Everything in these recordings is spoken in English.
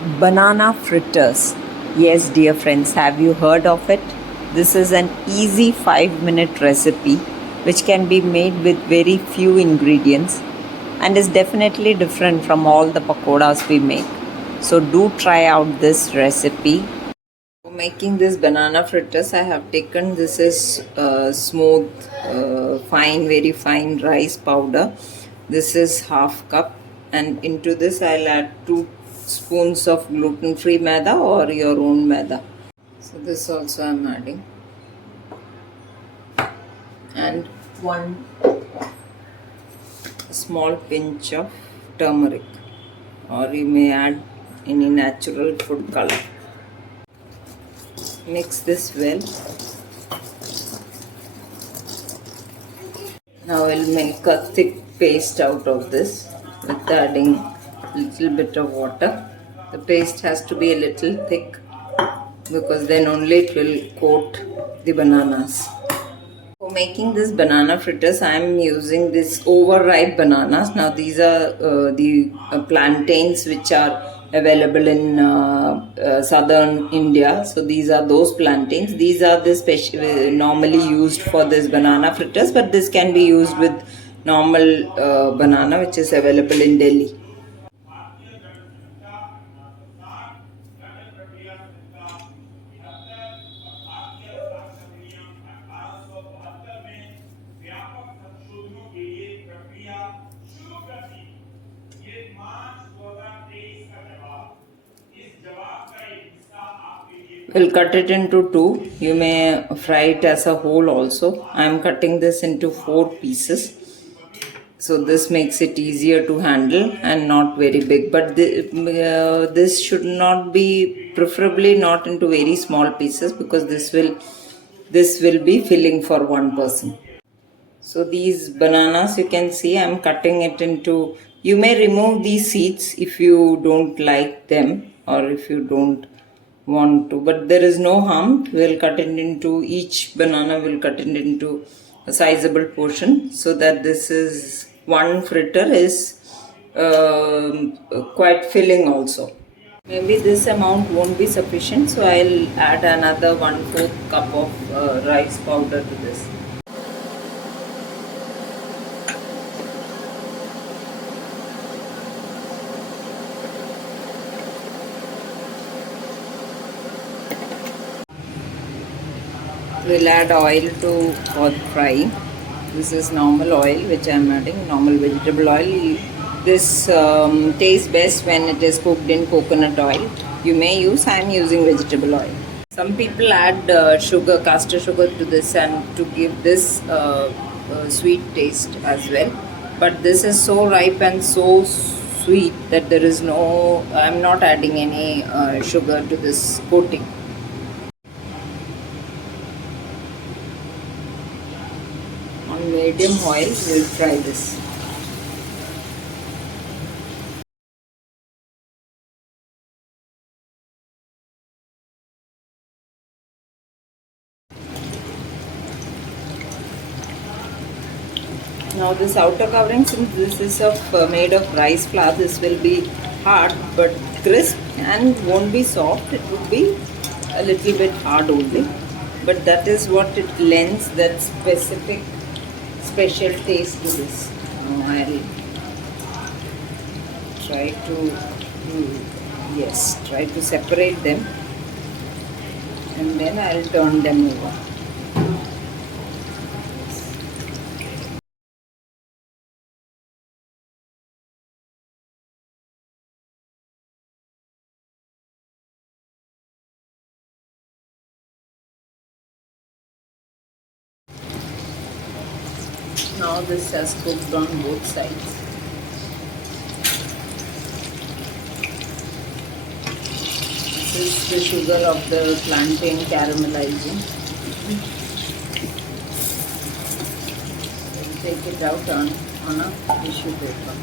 Banana fritters. Yes, dear friends, have you heard of it? This is an easy 5-minute recipe which can be made with very few ingredients and is definitely different from all the pakoras we make. So do try out this recipe. For making this banana fritters, I have taken this is smooth, fine, very fine rice powder. This is half cup, and into this I'll add 2 spoons of gluten-free maida or your own maida. So this also I'm adding, and 1 small pinch of turmeric, or you may add any natural food color. Mix this well. Now we'll make a thick paste out of this with adding a little bit of water. The paste has to be a little thick because then only it will coat the bananas. For making this banana fritters, I am using this overripe bananas. Now these are the plantains which are available in southern India. So these are those plantains. These are the special normally used for this banana fritters, but this can be used with normal banana which is available in Delhi. We'll cut it into two. You may fry it as a whole also. I am cutting this into 4 pieces. So this makes it easier to handle and not very big. But this should not be, preferably not into very small pieces, because this will be filling for one person. So these bananas, you can see I'm cutting it into, you may remove these seeds if you don't like them or if you don't want to, but there is no harm. We'll cut it into, each banana will cut it into a sizable portion, so that this is, one fritter is quite filling also. Maybe this amount won't be sufficient, so I'll add another 1/4 cup of rice powder to this. We'll add oil for frying. This is normal oil which I am adding, normal vegetable oil. This tastes best when it is cooked in coconut oil. You may use, I am using vegetable oil. Some people add sugar, caster sugar to this, and to give this sweet taste as well. But this is so ripe and so sweet that there is no, I am not adding any sugar to this coating. On medium oil, we'll fry this. Now this outer covering, since this is made of rice flour, this will be hard but crisp and won't be soft. It would be a little bit hard only. But that is what it lends that specific special taste to this. Now I'll try to, yes, try to separate them, and then I'll turn them over. Now this has cooked on both sides. This is the sugar of the plantain caramelizing. We'll take it out on a tissue paper.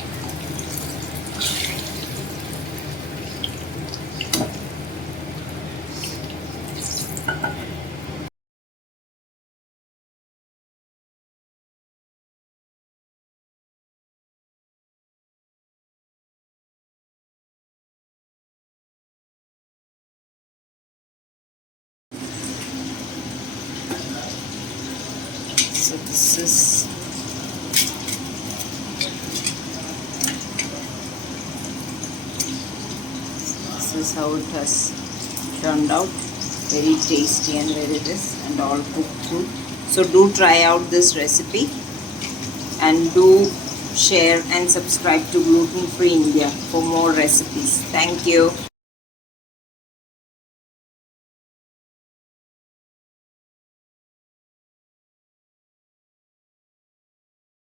So this is how it has turned out. Very tasty and very this and all cooked food. So do try out this recipe and do share and subscribe to Gluten Free India for more recipes. Thank you.